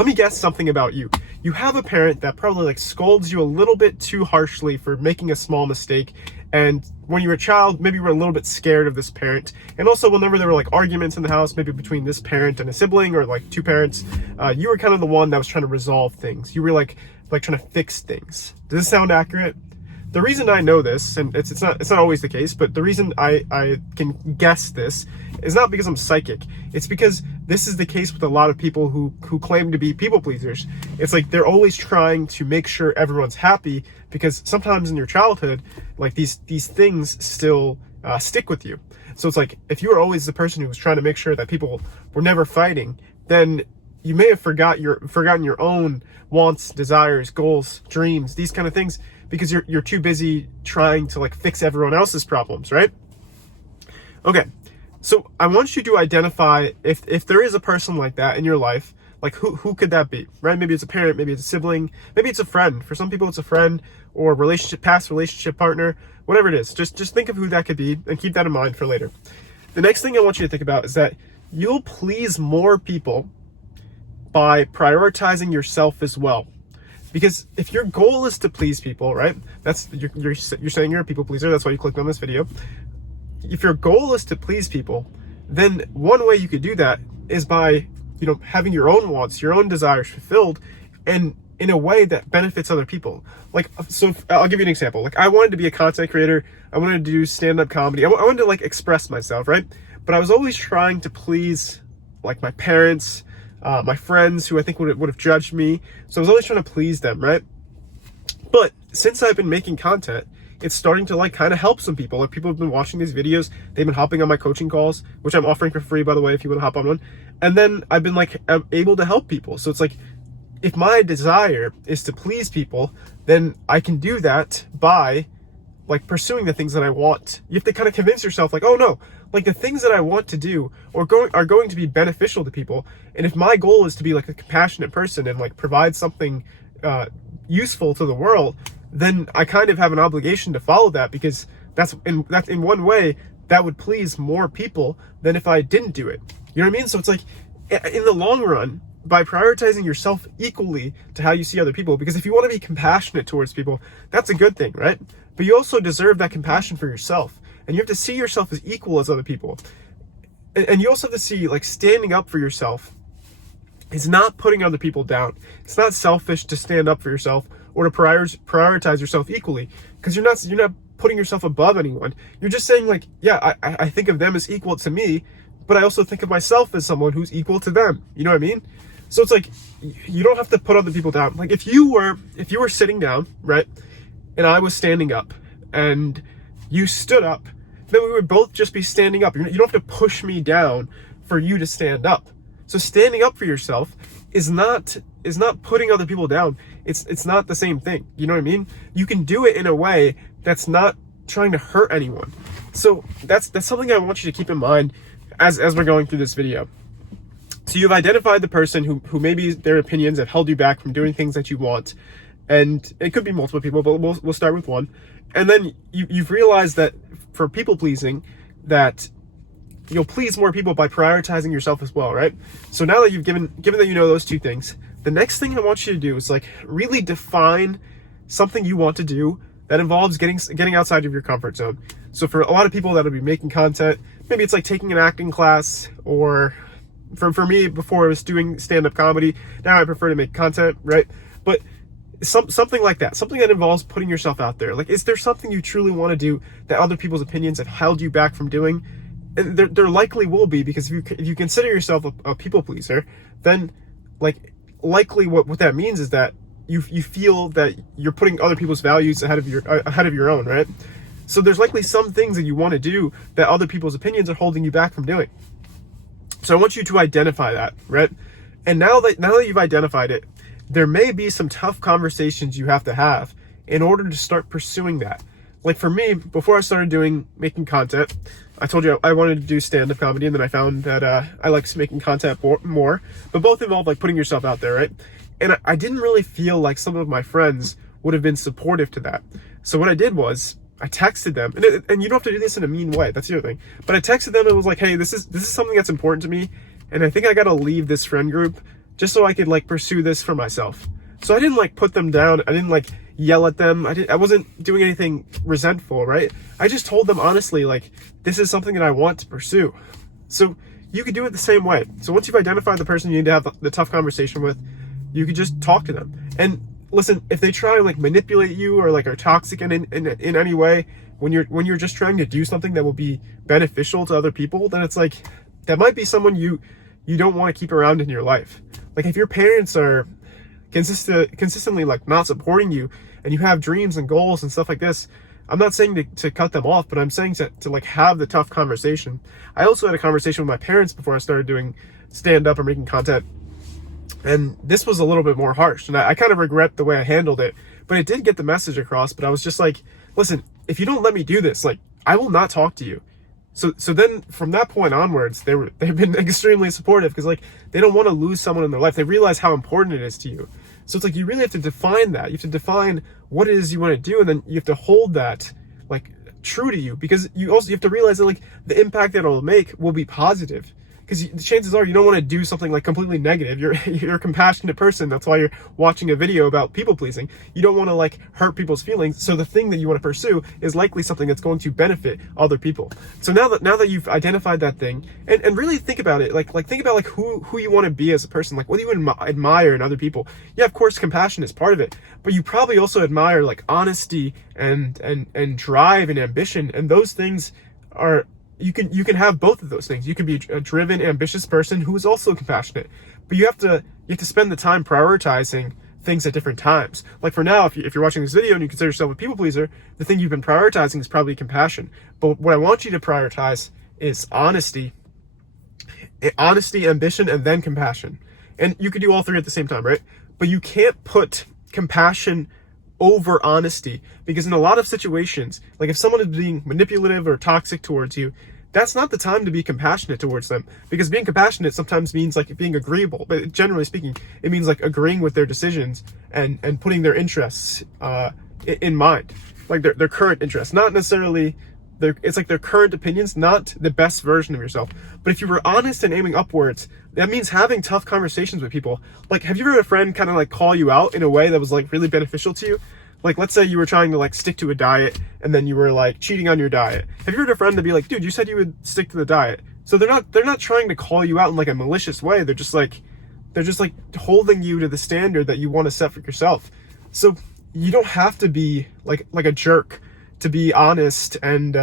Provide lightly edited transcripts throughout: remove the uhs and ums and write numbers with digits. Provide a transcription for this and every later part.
let me guess something about you. You have a parent that probably like scolds you a little bit too harshly for making a small mistake. And when you were a child, maybe you were a little bit scared of this parent. And also whenever there were like arguments in the house, maybe between this parent and a sibling or like two parents, you were kind of the one that was trying to resolve things. You were like trying to fix things. Does this sound accurate? The reason I know this, and it's not always the case, but the reason I can guess this is not because I'm psychic. It's because this is the case with a lot of people who claim to be people pleasers. It's like they're always trying to make sure everyone's happy, because sometimes in your childhood, like these things still stick with you. So it's like if you were always the person who was trying to make sure that people were never fighting, then you may have forgotten your own wants, desires, goals, dreams, these kind of things, because you're too busy trying to like fix everyone else's problems, right? Okay, so I want you to identify if there is a person like that in your life, like who could that be, right? Maybe it's a parent, maybe it's a sibling, maybe it's a friend. For some people it's a friend or past relationship partner, whatever it is. Just think of who that could be and keep that in mind for later. The next thing I want you to think about is that you'll please more people by prioritizing yourself as well. Because if your goal is to please people, right? You're saying you're a people pleaser. That's why you clicked on this video. If your goal is to please people, then one way you could do that is by, having your own wants, your own desires fulfilled, and in a way that benefits other people. Like, so I'll give you an example. Like, I wanted to be a content creator. I wanted to do stand-up comedy. I wanted to like express myself, right? But I was always trying to please like my parents, my friends who I think would have judged me. So I was always trying to please them, right? But since I've been making content, it's starting to like kind of help some people. Like, people have been watching these videos. They've been hopping on my coaching calls, which I'm offering for free, by the way, if you want to hop on one. And then I've been like able to help people. So it's like, if my desire is to please people, then I can do that by like pursuing the things that I want. You have to kind of convince yourself like, oh no, like the things that I want to do are going to be beneficial to people. And if my goal is to be like a compassionate person and like provide something useful to the world, then I kind of have an obligation to follow that, because that's in one way that would please more people than if I didn't do it. You know what I mean? So it's like, in the long run, by prioritizing yourself equally to how you see other people, because if you want to be compassionate towards people, that's a good thing, right? But you also deserve that compassion for yourself, and you have to see yourself as equal as other people. And you also have to see, like, standing up for yourself is not putting other people down. It's not selfish to stand up for yourself or to prioritize yourself equally, because you're not putting yourself above anyone. You're just saying like, yeah, I think of them as equal to me, but I also think of myself as someone who's equal to them. You know what I mean? So it's like, you don't have to put other people down. Like, if you were sitting down, right, and I was standing up and you stood up, then we would both just be standing up. You don't have to push me down for you to stand up. So standing up for yourself is not putting other people down. It's not the same thing. You know what I mean? You can do it in a way that's not trying to hurt anyone. So that's something I want you to keep in mind as we're going through this video. So you've identified the person who maybe their opinions have held you back from doing things that you want. And it could be multiple people, but we'll start with one. And then you've realized that for people pleasing, that you'll please more people by prioritizing yourself as well, right? So now that given that you know those two things, the next thing I want you to do is like really define something you want to do that involves getting outside of your comfort zone. So for a lot of people that'll be making content, maybe it's like taking an acting class, or for me, before I was doing stand-up comedy, now I prefer to make content, right? But something like that, something that involves putting yourself out there. Like, is there something you truly want to do that other people's opinions have held you back from doing? And there likely will be, because if you consider yourself a people pleaser, then like likely what that means is that you feel that you're putting other people's values ahead of your own, right? So there's likely some things that you want to do that other people's opinions are holding you back from doing. So I want you to identify that, right? And now that you've identified it, there may be some tough conversations you have to have in order to start pursuing that. Like for me, before I started making content, I told you I wanted to do stand-up comedy, and then I found that I liked making content more, but both involve like putting yourself out there, right? And I didn't really feel like some of my friends would have been supportive to that. So what I did was I texted them, and you don't have to do this in a mean way, that's the other thing. But I texted them and was like, hey, this is something that's important to me, and I think I gotta leave this friend group just so I could like pursue this for myself. So I didn't like put them down. I didn't like yell at them. I wasn't doing anything resentful, right? I just told them honestly, like, this is something that I want to pursue. So you could do it the same way. So once you've identified the person you need to have the tough conversation with, you could just talk to them. And listen, if they try and like manipulate you or like are toxic in any way, when you're just trying to do something that will be beneficial to other people, then it's like, that might be someone you don't want to keep around in your life. Like if your parents are consistently like not supporting you and you have dreams and goals and stuff like this, I'm not saying to cut them off, but I'm saying to like have the tough conversation. I also had a conversation with my parents before I started doing stand-up or making content, and this was a little bit more harsh, and I kind of regret the way I handled it, but it did get the message across. But I was just like, listen, if you don't let me do this, like, I will not talk to you. So then from that point onwards, they've been extremely supportive, because like they don't want to lose someone in their life. They realize how important it is to you. So it's like you really have to define that. You have to define what it is you want to do, and then you have to hold that like true to you, because you have to realize that like the impact that it'll make will be positive. Because the chances are you don't want to do something like completely negative. You're a compassionate person. That's why you're watching a video about people pleasing. You don't want to like hurt people's feelings. So the thing that you want to pursue is likely something that's going to benefit other people. So now that you've identified that thing, and really think about it, like think about like who you want to be as a person. Like what do you admire in other people? Yeah, of course, compassion is part of it, but you probably also admire like honesty and drive and ambition, and those things are. You can have both of those things. You can be a driven, ambitious person who is also compassionate, but you have to spend the time prioritizing things at different times. Like for now, if you're watching this video and you consider yourself a people pleaser, the thing you've been prioritizing is probably compassion. But what I want you to prioritize is honesty, ambition, and then compassion. And you could do all three at the same time, right? But you can't put compassion over honesty, because in a lot of situations, like if someone is being manipulative or toxic towards you, that's not the time to be compassionate towards them, because being compassionate sometimes means like being agreeable, but generally speaking it means like agreeing with their decisions and putting their interests in mind, like their current interests, not necessarily it's like their current opinions, not the best version of yourself. But if you were honest and aiming upwards, that means having tough conversations with people. Like, have you ever had a friend kind of like call you out in a way that was like really beneficial to you? Like, let's say you were trying to like stick to a diet and then you were like cheating on your diet. Have you heard a friend to be like, dude, you said you would stick to the diet? So they're not trying to call you out in like a malicious way. They're just like holding you to the standard that you want to set for yourself. So you don't have to be like a jerk to be honest and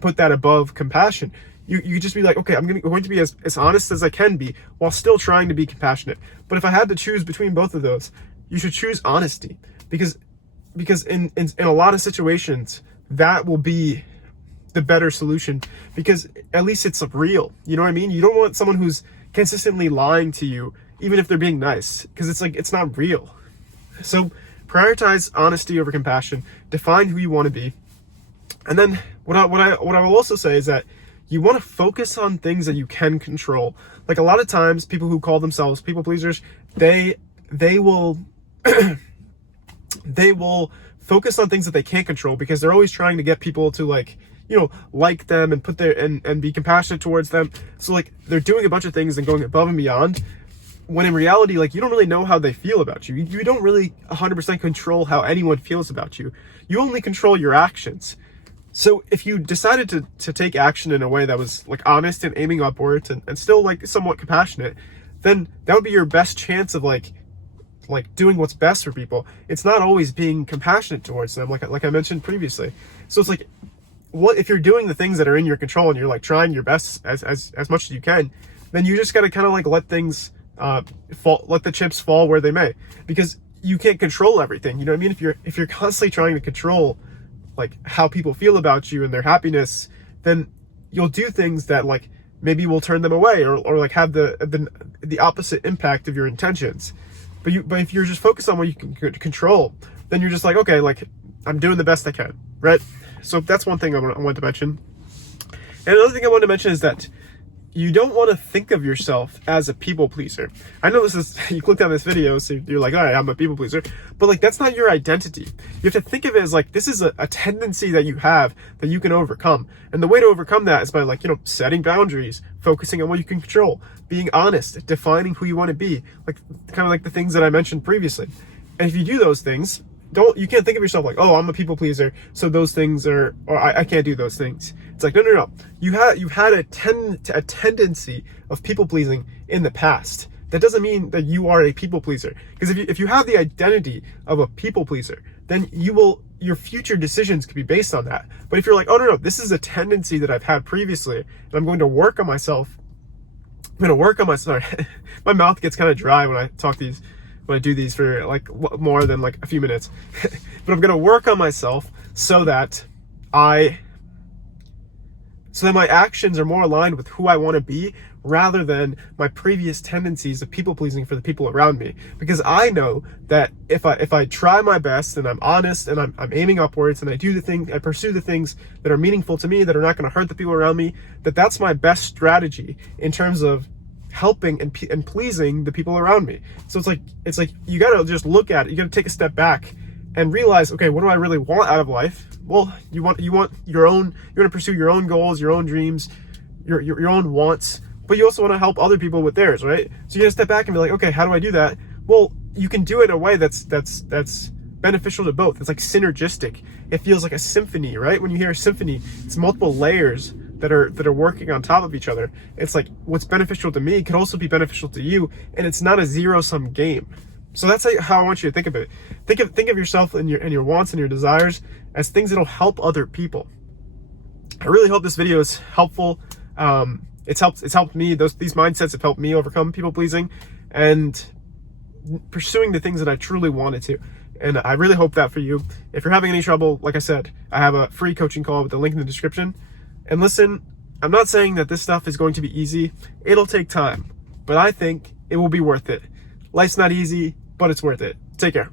put that above compassion. You just be like, okay, I'm going to be as honest as I can be while still trying to be compassionate. But if I had to choose between both of those, you should choose honesty, because in a lot of situations that will be the better solution, because at least it's real. You know what I mean? You don't want someone who's consistently lying to you, even if they're being nice, because it's like, it's not real. So prioritize honesty over compassion. Define who you want to be. And then what I will also say is that you want to focus on things that you can control. Like a lot of times people who call themselves people pleasers, they will they will focus on things that they can't control, because they're always trying to get people to like them and put their and be compassionate towards them. So like they're doing a bunch of things and going above and beyond, when in reality, like, you don't really know how they feel about you. You don't really 100% control how anyone feels about you. You only control your actions. So if you decided to take action in a way that was like honest and aiming upwards and still like somewhat compassionate, then that would be your best chance of like doing what's best for people. It's not always being compassionate towards them, like I mentioned previously. So it's like, what if you're doing the things that are in your control and you're like trying your best as much as you can, then you just got to kind of like let things let the chips fall where they may, because you can't control everything. You know what I mean? If you're constantly trying to control like how people feel about you and their happiness, then you'll do things that like maybe will turn them away or like have the opposite impact of your intentions. But if you're just focused on what you can control, then you're just like, okay, like I'm doing the best I can, right? So that's one thing I want to mention. And another thing I want to mention is that you don't want to think of yourself as a people pleaser. I know this is, you clicked on this video, so you're like, all right, I'm a people pleaser, but like, that's not your identity. You have to think of it as like, this is a tendency that you have that you can overcome. And the way to overcome that is by like, setting boundaries, focusing on what you can control, being honest, defining who you want to be, like kind of like the things that I mentioned previously. And if you do those things, you can't think of yourself like, oh, I'm a people pleaser, so those things or I can't do those things. It's like, no. You've had a tendency of people pleasing in the past. That doesn't mean that you are a people pleaser. Because if you have the identity of a people pleaser, then your future decisions could be based on that. But if you're like, oh, no, this is a tendency that I've had previously, and I'm going to work on myself. Sorry, my mouth gets kind of dry when I do these for like more than like a few minutes. But I'm going to work on myself so that my actions are more aligned with who I want to be rather than my previous tendencies of people pleasing for the people around me. Because I know that if I try my best and I'm honest and I'm aiming upwards and I pursue the things that are meaningful to me, that are not going to hurt the people around me, that's my best strategy in terms of helping and pleasing the people around me. So it's like you got to just look at it. You got to take a step back and realize, okay, what do I really want out of life? Well, you want you want to pursue your own goals, your own dreams, your own wants, but you also want to help other people with theirs, right? So you got to step back and be like, okay, how do I do that? Well, you can do it in a way that's beneficial to both. It's like synergistic. It feels like a symphony, right? When you hear a symphony, it's multiple layers that are working on top of each other. It's like what's beneficial to me can also be beneficial to you, and it's not a zero-sum game. So that's how I want you to think of it. Think of yourself and your wants and your desires as things that'll help other people. I really hope this video is helpful. It's helped me. These mindsets have helped me overcome people pleasing and pursuing the things that I truly wanted to. And I really hope that for you. If you're having any trouble, like I said, I have a free coaching call with the link in the description. And listen, I'm not saying that this stuff is going to be easy. It'll take time, but I think it will be worth it. Life's not easy, but it's worth it. Take care.